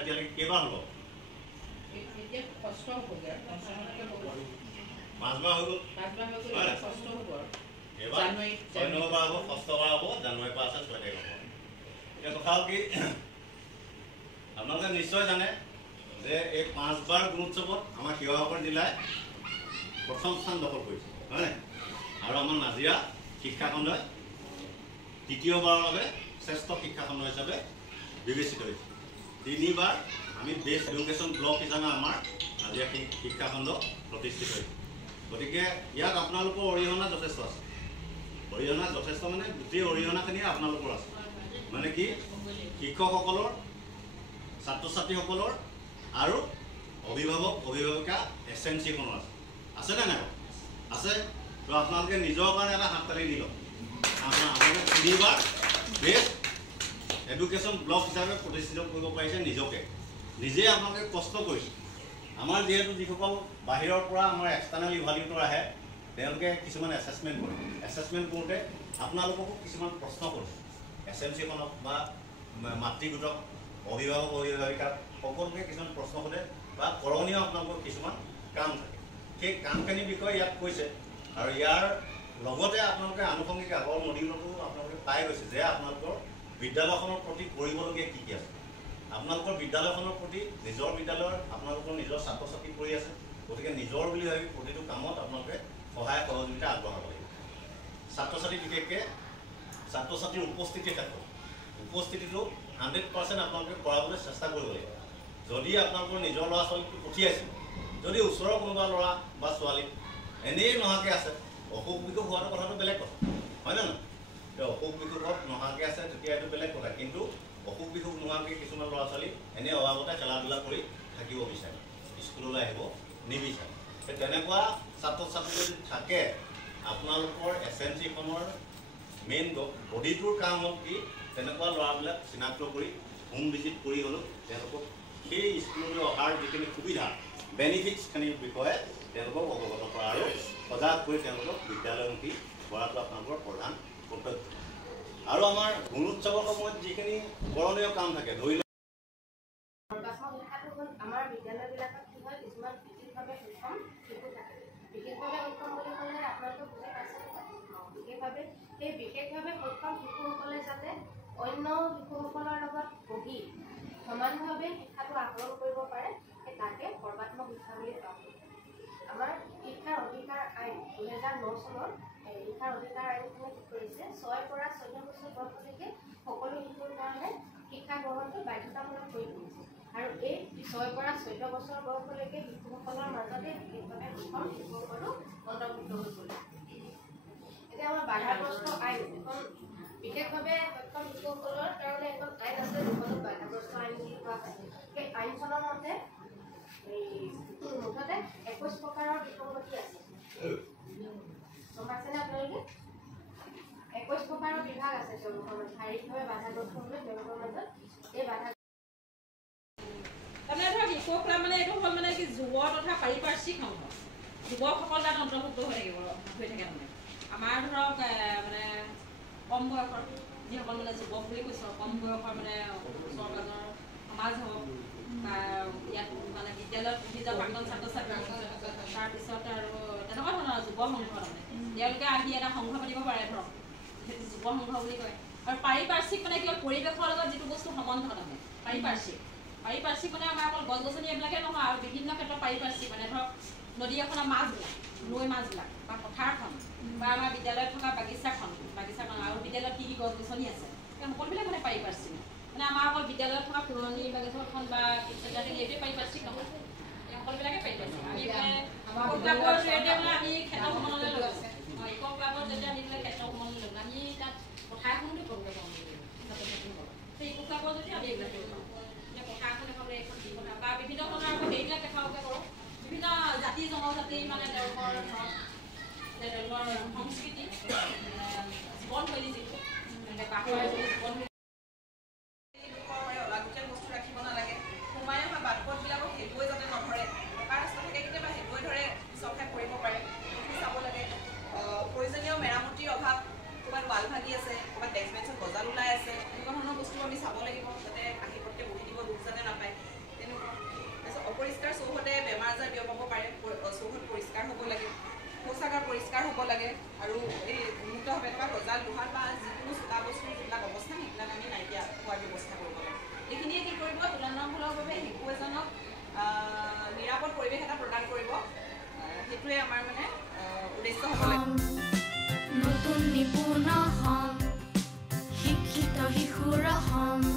এতিয়ালৈকে কেইবাৰ হ'ব? এতিয়া ষষ্ঠ হ'বগৈ আৰু পঞ্চমলৈকে হ'ব আৰু 5 বাৰ হৈ গ'ল। 5 বাৰ হৈ গ'ল, ষষ্ঠ হ'ব আৰু এবাৰ 6 নম্বৰবাৰ হ'ব, ষষ্ঠবাৰ হ'ব, জানুৱাৰীৰ পৰা আছে 6 তাৰিখ হ'ব। এতিয়া কথা হ'ল কি আপোনালোকে নিশ্চয় জানে যে এই 5 বাৰ গুণোৎসৱত আমাৰ শিৱসাগৰ জিলাই প্ৰথম স্থান দখল কৰিছে, হয়নে? আৰু আমাৰ নাজিৰা শিক্ষাখণ্ডই দ্বিতীয়বাৰৰ বাবে শ্ৰেষ্ঠ শিক্ষাখণ্ড হিচাপে বিবেচিত হৈছে। 3 বাৰ আমি বেষ্ট এডুকেশ্যন ব্লক হিচাপে আমাৰ নাজিৰা শিক্ষাখণ্ড প্ৰতিষ্ঠিত হৈছে। গতিকে ইয়াত আপোনালোকৰ অৰিহণা যথেষ্ট আছে। অৰিহণা যথেষ্ট মানে গোটেই অৰিহণাখিনি আপোনালোকৰ আছে। মানে কি শিক্ষকসকলৰ, ছাত্ৰ ছাত্ৰীসকলৰ আৰু অভিভাৱিকা এছএমচিখনৰ আছে। আছেনে নাই? আছে। তো আপোনালোকে নিজৰ কাৰণে এটা হাততালি দি লওক। আপোনালোকে 3 বাৰ বেষ্ট এডুকেশ্যন ব্লক হিচাপে প্ৰতিষ্ঠিত কৰিব পাৰিছে নিজকে। নিজে আপোনালোকে কষ্ট কৰিছে। আমাৰ যিহেতু যিসকল বাহিৰৰ পৰা আমাৰ এক্সটাৰ্নেল ইভালুৱেটৰ আহে, তেওঁলোকে কিছুমান এছেছমেণ্ট কৰে। এছেছমেণ্ট কৰোঁতে আপোনালোককো কিছুমান প্ৰশ্ন কৰে। এছএমচিখনক বা মাতৃগোটক, অভিভাৱিকাক সকলোকে কিছুমান প্ৰশ্ন সোধে বা কৰণীয় আপোনালোকৰ কিছুমান কাম থাকে। সেই কামখিনিৰ বিষয়ে ইয়াত কৈছে। আৰু ইয়াৰ লগতে আপোনালোকে আনুষংগিক আগৰ মডিউলতো আপোনালোকে পাই গৈছে যে আপোনালোকৰ বিদ্যালয়খনৰ প্ৰতি কৰিবলগীয়া কি আছে। আপোনালোকৰ বিদ্যালয়খনৰ প্ৰতি নিজৰ বিদ্যালয়ৰ আপোনালোকৰ নিজৰ ছাত্ৰ ছাত্ৰী পঢ়ি আছে। গতিকে নিজৰ বুলি ভাবি প্ৰতিটো কামত আপোনালোকে সহায় সহযোগিতা আগবঢ়াব লাগিব। ছাত্ৰ ছাত্ৰী বিশেষকৈ ছাত্ৰ ছাত্ৰীৰ উপস্থিতিৰ ক্ষেত্ৰত উপস্থিতিটো 100% আপোনালোকে কৰাবলৈ চেষ্টা কৰিব লাগিব। যদি আপোনালোকৰ নিজৰ ল'ৰা ছোৱালীটো পঠিয়াইছে, যদি ওচৰৰ কোনোবা ল'ৰা বা ছোৱালী এনেই নহাকৈ আছে, অসুখ বিসুখ হোৱাটো কথাটো বেলেগ কথা, হয়নে নহয়? অসুখ বিসুখত নহাকৈ আছে তেতিয়া এইটো বেলেগ কথা। কিন্তু অসুখ বিসুখ নোহোৱাকৈ কিছুমান ল'ৰা ছোৱালী এনেই অভাৱতে খেলা ধূলা কৰি থাকিব বিচাৰে, স্কুললৈ আহিব নিবিচাৰে। তেনেকুৱা ছাত্ৰ ছাত্ৰী যদি থাকে, আপোনালোকৰ এছএমচিখনৰ মেইন বডিটোৰ কাম হ'ল কি তেনেকুৱা ল'ৰাবিলাক চিনাক্ত কৰি হোম ভিজিট কৰি হ'লেও তেওঁলোকক সেই স্কুললৈ অহাৰ যিখিনি সুবিধা বেনিফিটছখিনিৰ বিষয়ে তেওঁলোকক অৱগত কৰা আৰু সজাগ কৰি তেওঁলোকক বিদ্যালয়মুখী কৰাটো আপোনালোকৰ প্ৰধান কৰ্তব্য। আৰু আমাৰ গুণোৎসৱৰ সময়ত যিখিনি কৰণীয় কাম থাকে, ধৰি লওক আমাৰ বিদ্যালয়বিলাকত কি হয়, কিছুমান বিশেষভাৱে সক্ষম শিশু থাকে। বিশেষভাৱে সক্ষম বুলি ক'লে আপোনালোকে বুজি পাইছে বিশেষভাৱে সেই বিশেষভাৱে সক্ষম শিশুসকলে যাতে অন্য শিশুসকলৰ লগত বহি সমানভাৱে শিক্ষাটো আহৰণ কৰিব পাৰে, সেই তাকে সৰ্বাত্মক শিক্ষা বুলি কোৱা হয়। আমাৰ শিক্ষাৰ অধিকাৰ আইন 2009 চনত শিক্ষাৰ অধিকাৰ আইনখনে কি কৰিছে, 6 পৰা 14 বছৰ বয়সলৈকে সকলো শিশুৰ কাৰণে শিক্ষা গ্ৰহণটো বাধ্যতামূলক কৰি তুলিছে। আৰু এই 6 পৰা 14 বছৰ বয়সলৈকে শিশুসকলৰ মাজতে বিশেষভাৱে সক্ষম শিশুসকলো অন্তৰ্ভুক্ত হৈ পৰিছে। এতিয়া আমাৰ বাধাগ্ৰস্ত আইন এখন বিশেষভাৱে সক্ষম শিশুসকলৰ কাৰণে এখন আইন আছে, যিখনক বাধাগ্ৰস্ত আইন বুলি কোৱা হয়। সেই আইনখনৰ মতে মুঠতে 21 প্ৰকাৰৰ বিসংগতি আছে। গম পাইছেনে আপোনালোকে? 21 প্ৰকাৰৰ বিভাগ আছে তেওঁলোকৰ মাজত, শাৰীৰিকভাৱে বাধাগ্ৰস্ত হ'লে তেওঁলোকৰ মাজত এই বাধা তাৰমানে ধৰক শিশুসকল মানে এইটো হ'ল মানে কি যুৱ তথা পাৰিপাৰ্শ্বিক সংঘ, যুৱকসকল তাত অন্তৰ্ভুক্ত হৈ থাকে মানে। আমাৰ ধৰক মানে কম বয়সৰ যিসকল মানে যুৱক বুলি কৈছোঁ, কম বয়সৰ মানে ওচৰ পাজৰ সমাজ হওক বা ইয়াত মানে বিদ্যালয়ত পঢ়ি যোৱা প্ৰাক্তন ছাত্ৰ ছাত্ৰী, তাৰপিছত আৰু তেনেকুৱা ধৰণৰ যুৱ সংঘ তাৰমানে তেওঁলোকে আহি এটা সংঘ পাতিব পাৰে, ধৰক সেইটো যুৱ সংঘ বুলি কয়। আৰু পাৰিপাৰ্শ্বিক মানে কি হ'ল, পৰিৱেশৰ লগত যিটো বস্তু সম্বন্ধ তাৰমানে পাৰিপাৰ্শ্বিক মানে আমাৰ অকল গছ গছনি এইবিলাকে নহয়, আৰু বিভিন্ন ক্ষেত্ৰত পাৰিপাৰ্শ্বিক মানে ধৰক নদী এখনৰ মাছবিলাক, নৈ মাছবিলাক বা পথাৰখন বা আমাৰ বিদ্যালয়ত থকা বাগিচাখন আৰু বিদ্যালয়ত কি কি গছ গছনি আছে, সেই সকলোবিলাক মানে পাৰিপাৰ্শ্বিক। মানে আমাৰ অকল বিদ্যালয়ত থকা পুৰণি বাগিচাখন বা এইটোৱে পাৰিপাৰ্শ্বিক নহয়, এই সকলোবিলাকে পাৰিপাৰ্শ্বিক। আমি ইক' ক্লাবৰ জৰিয়তে মানে আমি ক্ষেত্ৰ ভ্ৰমণলৈ লৈ গৈছে, ইক' ক্লাবৰ জৰিয়তে আমি ক্ষেত্ৰ ভ্ৰমণলৈ লৈ আমি তাত পথাৰ এখনতো কৰিবলৈ পাওঁ, সেই ইক' ক্লাবৰ জৰিয়তে আমি এইবিলাক কৰিব পাৰোঁ। পথাৰখন এখন এখন বা বিভিন্ন ধৰণৰ আকৌ সেইবিলাক দেখাওঁকে কৰোঁ, বিভিন্ন জাতি জনজাতি মানে তেওঁলোকৰ ধৰক যে তেওঁলোকৰ সংস্কৃতি জীৱনশৈলী যিটো বাসৰ জীৱনশৈলী অলাগতিয়াল বস্তু ৰাখিব নালাগে। সোমাই অহা বাটপথবিলাকক সেইবোৰে যাতে নধৰে, টকা ৰাস্তা থাকে কেতিয়াবা সেইবোৰে ধৰে চৰকাৰে কৰিব পাৰে, সেইখিনি চাব লাগে। প্ৰয়োজনীয় মেৰামতিৰ অভাৱ, ক'ৰবাত ৱাল ভাগি আছে, ক'ৰবাত ডেস্ক বেঞ্চত গজাল ওলাই আছে, এনেকুৱা ধৰণৰ বস্তু আমি চাব লাগিব যাতে আহি পটকে বহি দিব দুখ যাতে নাপায়। লাগে আৰু এই উন্মুক্তভাৱে থকা গজাল লোহাৰ বা যিকোনো চোকা বস্তুৰ যিবিলাক অৱস্থা সেইবিলাক আমি নাইকিয়া হোৱাৰ ব্যৱস্থা কৰিব লাগে এইখিনিয়ে কি কৰিব তুলনামূলকভাৱে শিশু এজনক নিৰাপদ পৰিৱেশ এটা প্ৰদান কৰিব সেইটোৱে আমাৰ মানে উদ্দেশ্য হ'ব লাগে নতুন নিপুণ হম শিক্ষিত শিশুৰ হম